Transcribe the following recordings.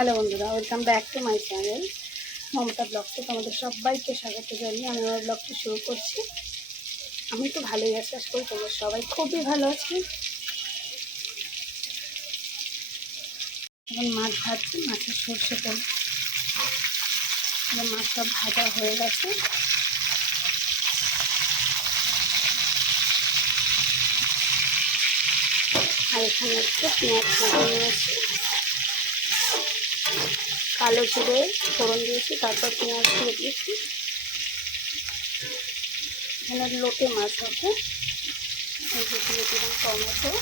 Hello বন্ধুরা, welcome back to my channel Mamata ব্লগসে তোমাদের সবাইকে স্বাগত জানিয়ে আমি আমার ব্লগটি শুরু করছি। আমি তো ভালোই আছি, আশা করি তোমরা সবাই খুবই ভালো আছি। এখন মাছ ভাজছি, মাছের সর্ষে তেল, মাছ সব ভাজা হয়ে গেছে। আর এখানে হচ্ছে পেঁয়াজ ভেজে নিয়েছি, কালো জিরে ফোড়ন দিয়েছি, তারপর পেঁয়াজ দিয়ে দিয়েছি। এখানে লোটে মাছ আছে, এই যে দিয়ে দিলাম টমেটো।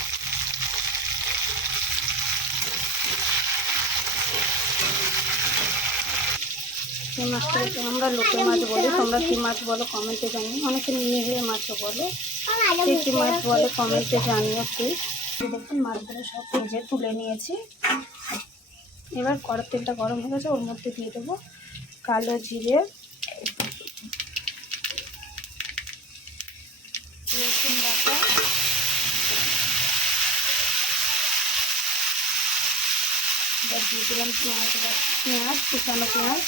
এই মাছটাকে আমরা লোটে মাছ বলি, তোমরা কী মাছ বলো কমেন্টে জানিও। অনেকে নিয়ে মাছও বলে, কী মাছ বলে কমেন্টে জানিও প্লিজ। দেখুন মাছগুলো সব ভেজে তুলে নিয়েছি। এবার কড়ার তেলটা গরম হয়ে গেছে, ওর মধ্যে দিয়ে দেবো কালো জিরে, রসুন বাটা, এবার দিয়ে দিলাম পেঁয়াজ কুচানো পেঁয়াজ,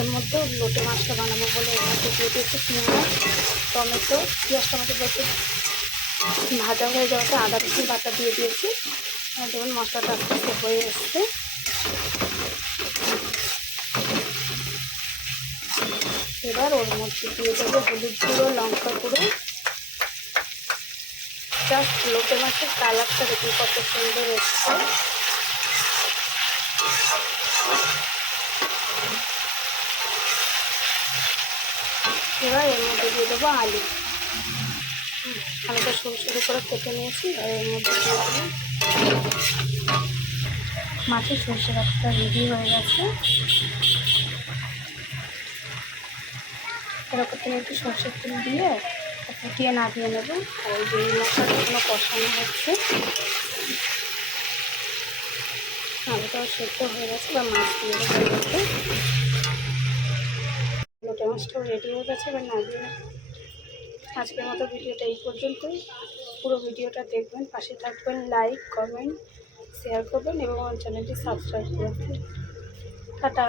এর মধ্যে লোটে মাছটা বানাবো বলে এর মধ্যে দিয়ে দিয়েছি পেঁয়াজ টমেটো। পেঁয়াজ টমেটো একটু ভাজা হয়ে যাওয়াতে আদা রসুন বাটা দিয়ে দিয়েছি। যেমন মশলাটা আস্তে আস্তে হয়ে এসছে, এবার ওর মধ্যে দিয়ে দেবো হলুদ গুঁড়ো, লঙ্কা গুঁড়ো। জাস্ট লোটে মাছের কালারটা দেখুন কত সুন্দর এসছে। এবার এর মধ্যে দিয়ে দেবো আলু। আলুটা সরু সরু করে কেটে নিয়েছি, আর এর মধ্যে দিয়ে দেবো। মাছের সরষে বাটাটা রেডি হয়ে গেছে। এর ওপর থেকে একটু সরষের তেল দিয়ে ফুটিয়ে নামিয়ে নেবো। আর এই যে মশলাগুলো কষানো হচ্ছে, আলুটাও সেদ্ধ হয়ে গেছে, বা মাছ দিয়ে দেবো। লোটে মাছটাও রেডি হয়ে গেছে, এবার নামিয়ে নেব। আজকের মতো ভিডিওটা এই পর্যন্তই। পুরো ভিডিওটা দেখবেন, পাশে থাকবেন, লাইক কমেন্ট শেয়ার করবেন এবং আমার চ্যানেলটি সাবস্ক্রাইব করবেন। টাটা।